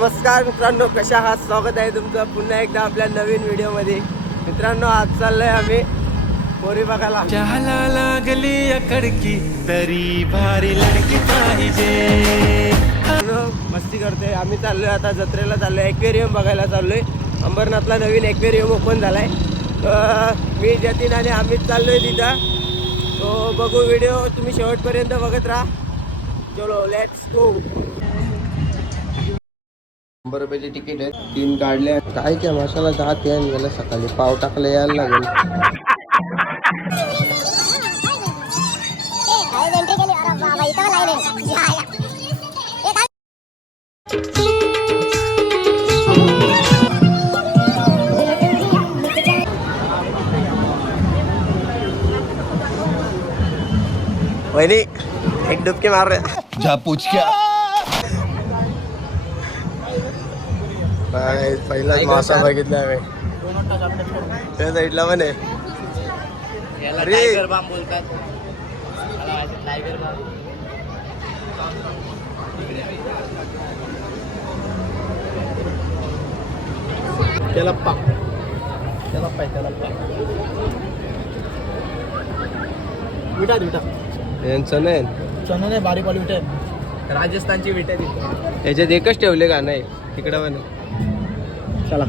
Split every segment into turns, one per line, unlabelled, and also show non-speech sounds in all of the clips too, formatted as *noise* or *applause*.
नमस्कार मित्रांनो कशा आहात? स्वागत आहे तुमचं पुन्हा एकदा आपल्या नवीन व्हिडिओमध्ये. मित्रांनो आज चाललोय आम्ही पोरी बघायला.
चहाला लागली अकडकी तरी भारी लडकी पाहिजे.
मस्ती करतोय. आम्ही चाललोय आता जत्रेला चाललोय. एक्वेरियम बघायला चाललोय. अंबरनाथला नवीन एक्वेरियम ओपन झालाय. मी जतीन आणि आम्हीच चाललोय तिथं. तो बघू व्हिडिओ तुम्ही शेवटपर्यंत बघत राहा. चलो लेट्स गो शंभर रुपयाची तिकीट आहे तीन काढले काय क्या मसाला जात यायला गेला सकाळी पाव टाकलं यायला लागेल
काही एंट्री केली अरे बाबा इथं लाईन आहे या, या. ए, काय?
वहिनी एक डुबके मार रे
जा पूछ क्या
काय पहिलाच मासा बघितला आम्ही. त्या साईडला पण आहे अरे! त्याला पा. त्याला पाय त्याला
विटा विटा.
यांचं नाही
चना नाही बारीक वाली विटा
राजस्थानची विटा तिथे याच्यात एकच ठेवले का? नाही. तिकडं पण आहे. चला.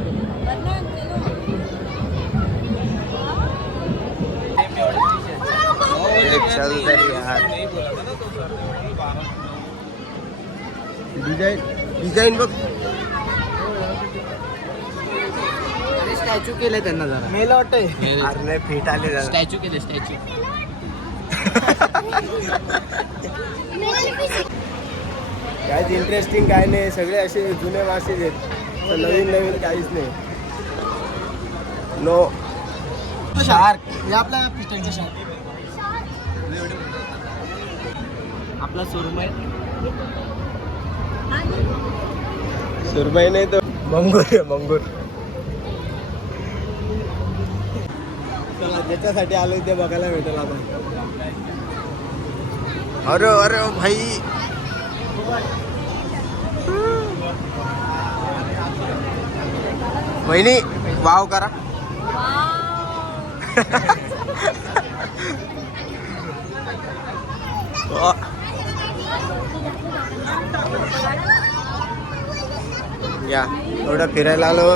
डिझाईन डिझाईन बघ.
स्टॅच्यू केले त्यांना जरा. मेला वाटतंय.
अरे नाही फिट आले जरा.
स्टॅच्यू केले स्टॅच्यू. *laughs*
काहीच इंटरेस्टिंग काय नाही सगळे असे जुने मासेच आहेत. तर नवीन नवीन काहीच नाही. नो
शार्क हे आपल्या पिस्टनचं शार्क आपला सुरमय
सुरमई नाही तो मंगूर आहे मंगूर. चला ज्याच्यासाठी आलोय ते बघायला भेटेल आपण अरे अरे भाई. वहिनी वाव करा. या एवढं फिरायला आलो.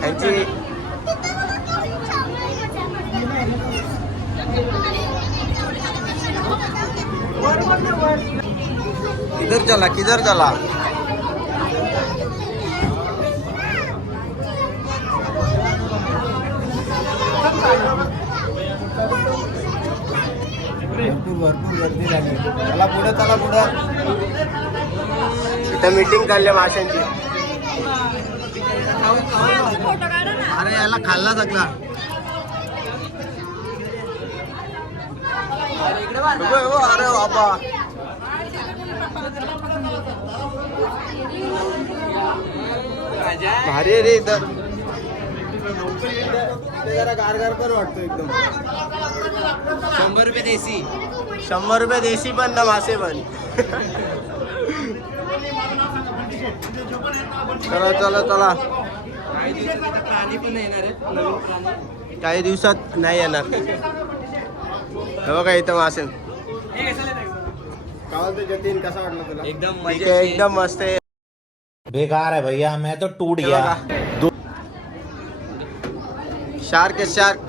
त्यांची किधर चला किधर चला? भरपूर भरपूर गर्दी झाली. चला पुढं चला पुढं. इथं मीटिंग चालली माशांची. अरे याला खाल्ला सगळा. हो, अरे बाबा. भारी रे इथं. जरा गारगार पण वाटतो एकदम.
शंभर रुपये देसी
शंभर रुपये देशी पण ना मासे पण. चला चला चला.
प्राणी पण येणार आहे
काही दिवसात नाही येणार. बघा इथं मासे. जतीन कसा वाटलं तुला?
एकदम
एकदम मस्त आहे.
बेकार है भैया मैं तो टूट गया.
शार्क आहे शार्क।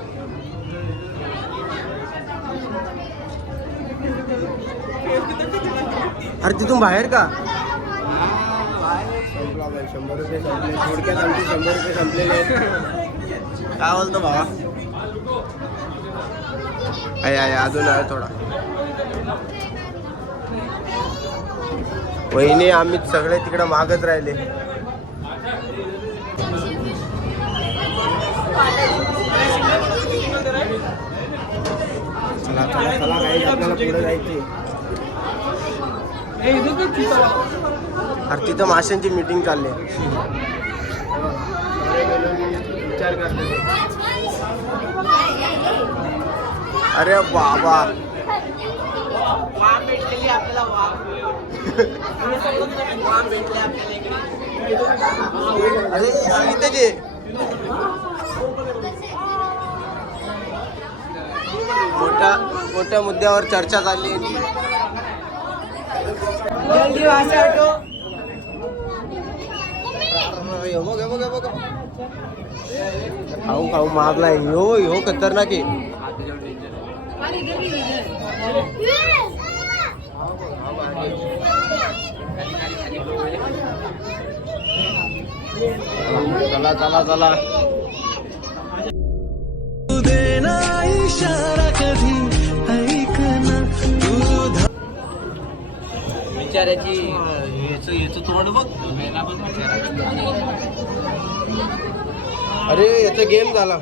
अरे तिथून बाहेर का? शंभर रुपये संपले थोडक्यात आमचे शंभर रुपये संपलेले आहेत काय बोलतो बाबा आहे आहे अजून आहे थोडा. वहिनी आम्ही सगळे तिकडे मागत राहिले चला चला चला काही आपल्याला पुढे जायची. अरे तिथं माशांची मीटिंग चालली. आहे. विचार करते ते. अरे बाबा.
वाफ भेटलेली आपल्याला वाफ
अरे इथेच आहे मोठ्या मोठ्या मुद्द्यावर चर्चा चालली बघ बघ बघ. खाऊ खाऊ मागलाय ह्यो ह्यो खतरनाक आहे. चला चला चला.
बिचाऱ्याची.
अरे याचा गेम झाला.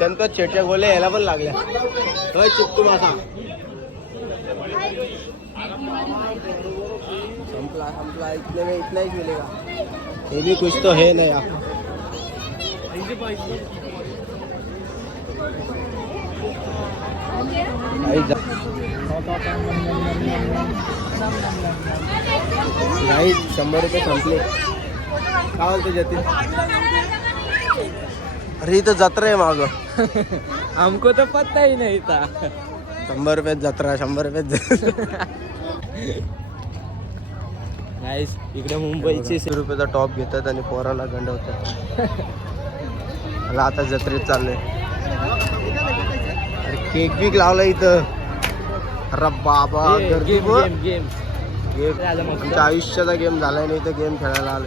गणपत शेटच्या गोल्या याला पण लागल्या. होय चिपकू मासा. संपला संपला. इतने में इतना ही मिलेगा ये भी कुछ तो है नया. आई जा- नाही शंभर रुपये संपले. काय बोलतो जतीन? अरे इथं जत्रा आहे माग.
हमको *laughs* तो पत्ता ही नहीं था
शंभर रुपयात जत्रा शंभर रुपयात
इकडे मुंबईची
रुपयाचा टॉप घेतात आणि पोराला गंडवतात. मला आता जत्रेत चाललंय. केक बिक लावला इथं. अरे बाबा गर्दी
गेम. Game game.
तुमच्या आयुष्याचा गेम झालाय नाही तर गेम खेळायला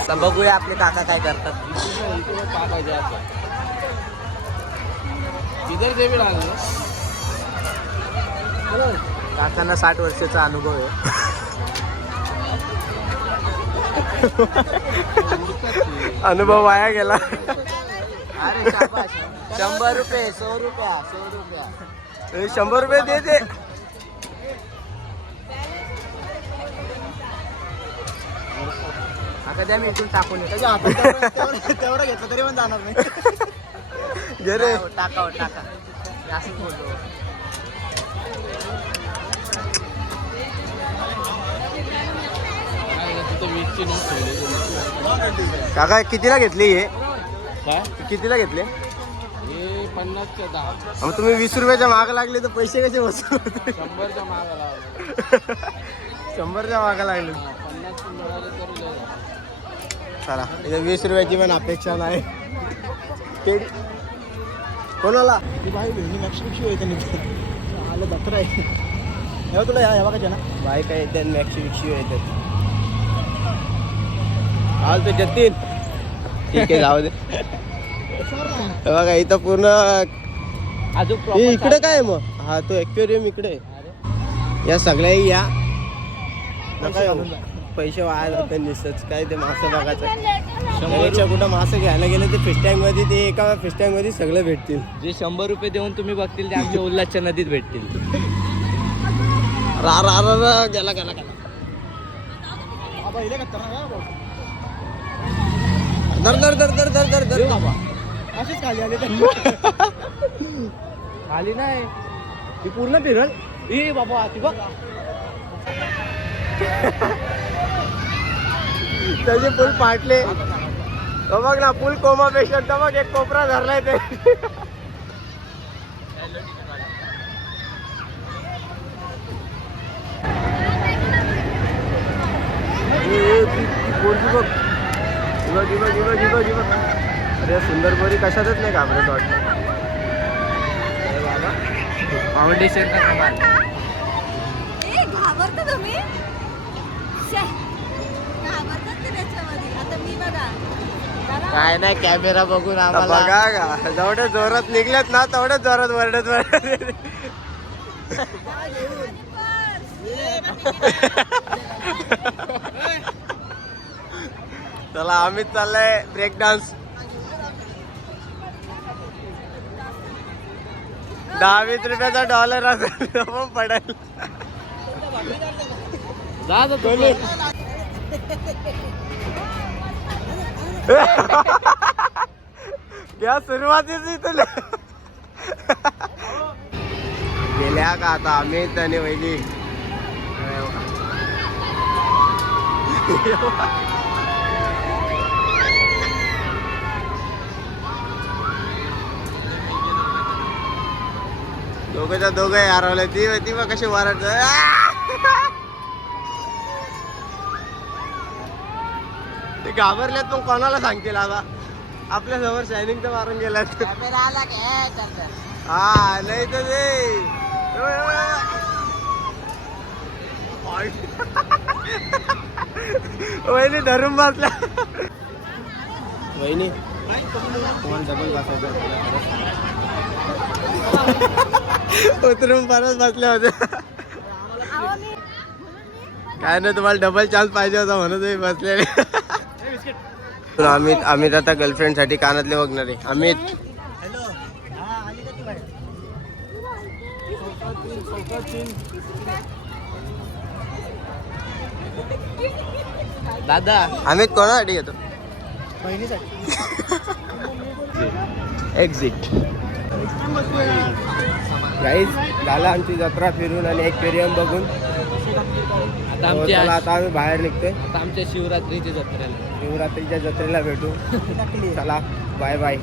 आता बघूया आपले काका काय करतात. काकांना साठ वर्षाचा अनुभव आहे. *laughs*
अनुभव वाया गेला.
अरे शाबास. शंभर रुपये सौ रुपया सौ रुपया.
ए, शंभर रुपये दे दे.
मी इथून टाकून.
तेवढं घेतलं तरी पण जाणार नाही.
घे रे.
टाका.
काका कितीला घेतली हे?
काय?
कितीला घेतले?
हे पन्नासच्या दहा.
मग तुम्ही वीस रुपयाच्या माग लागले तर पैसे कसे होते?
शंभरच्या मागा लावलं
शंभरच्या मागा लागले.
पन्नास.
चला इथे वीस रुपयाची पण अपेक्षा नाही. पेढी कोणाला?
ती बाई बहिणी मॅक्सिमम होते नाही आलं दत्र आहे. हे तुला या या बघायच्या ना?
बायका येतात मॅक्सी विक्शी येतात काल तो जतीन। ठीक आहे जाऊ दे। हे बघा इथं पूर्ण
अजून
हे इकडे काय आहे मग? हा तो ॲक्वेरियम इकडे आहे. या सगळ्या या. नका येऊ. पैसे वाया जाते निसच काय ते मासे बघायचं. कुठं मासे घ्यायला गेले तर फिश टँकमध्ये ते एका फिश टँकमध्ये सगळे भेटतील.
जे शंभर रुपये देऊन तुम्ही बघतील ते आमच्या उल्हासच्या नदीत भेटतील.
रा रा रा रा गेला गेला गेला. दर दर दर दर दर दर दर बाबा.
असेच खाली आले *laughs*
खाली नाही. ती पूर्ण फिरल. ए बाबा ती बघ. *laughs*
त्याचे फुल पाटले तो बघ ना फुल कोमा पेशंट बघ एक कोपरा धरलाय *laughs* ती पोरगी बघ. बघ, ही बघ, ही बघ. अरे सुंदर पोरी कशातच नाही घाबरत वाटतं. अरे बाबा
फाउंडेशन का कमाल.
ए, घाबरता तुम्ही? शे, घाबरतात ते त्याच्यामध्ये. आता मी बघा. जरा
काय नाही कॅमेरा बघून आम्हाला.
बघा का? जेवढ्या जोरात निघल्यात ना तेवढ्याच जोरात वरडत वरडत *laughs* चला आम्ही चाललाय ब्रेक डान्स दहा वीस रुपयाचा डॉलर असेल पडेल. या सुरुवातीच इथून गेल्या का आता अमित आणि वैली दोघंच्या दोघं हरवलं. ती ती मग कशी वरड ते घाबरल्यात पण कोणाला सांगतील आता? आपल्यासमोर शायनिंग तर मारून
करतात
हा नाही तर ते. *laughs* वहिनी धरून बसल्या. वहिनी तुम्हाला डबल *laughs* उतरून परत बसल्या होत्या काय नाही तुम्हाला डबल चान्स पाहिजे होता म्हणून तुम्ही बसलेले. अमित अमित आता गर्लफ्रेंडसाठी कानातले बघणार आहे. अमित
हा
दादा. अमित कोणासाठी घेतो
बहिणीसाठी.
एक्झिट गाईज झाला आमची जत्रा फिरून आणि एक्वेरियम बघून.
आता
हो,
आमची
चला आता आम्ही बाहेर निघतोय.
आता आमच्या शिवरात्रीची जत्रेला.
शिवरात्रीच्या जत्रेला भेटू. चला बाय बाय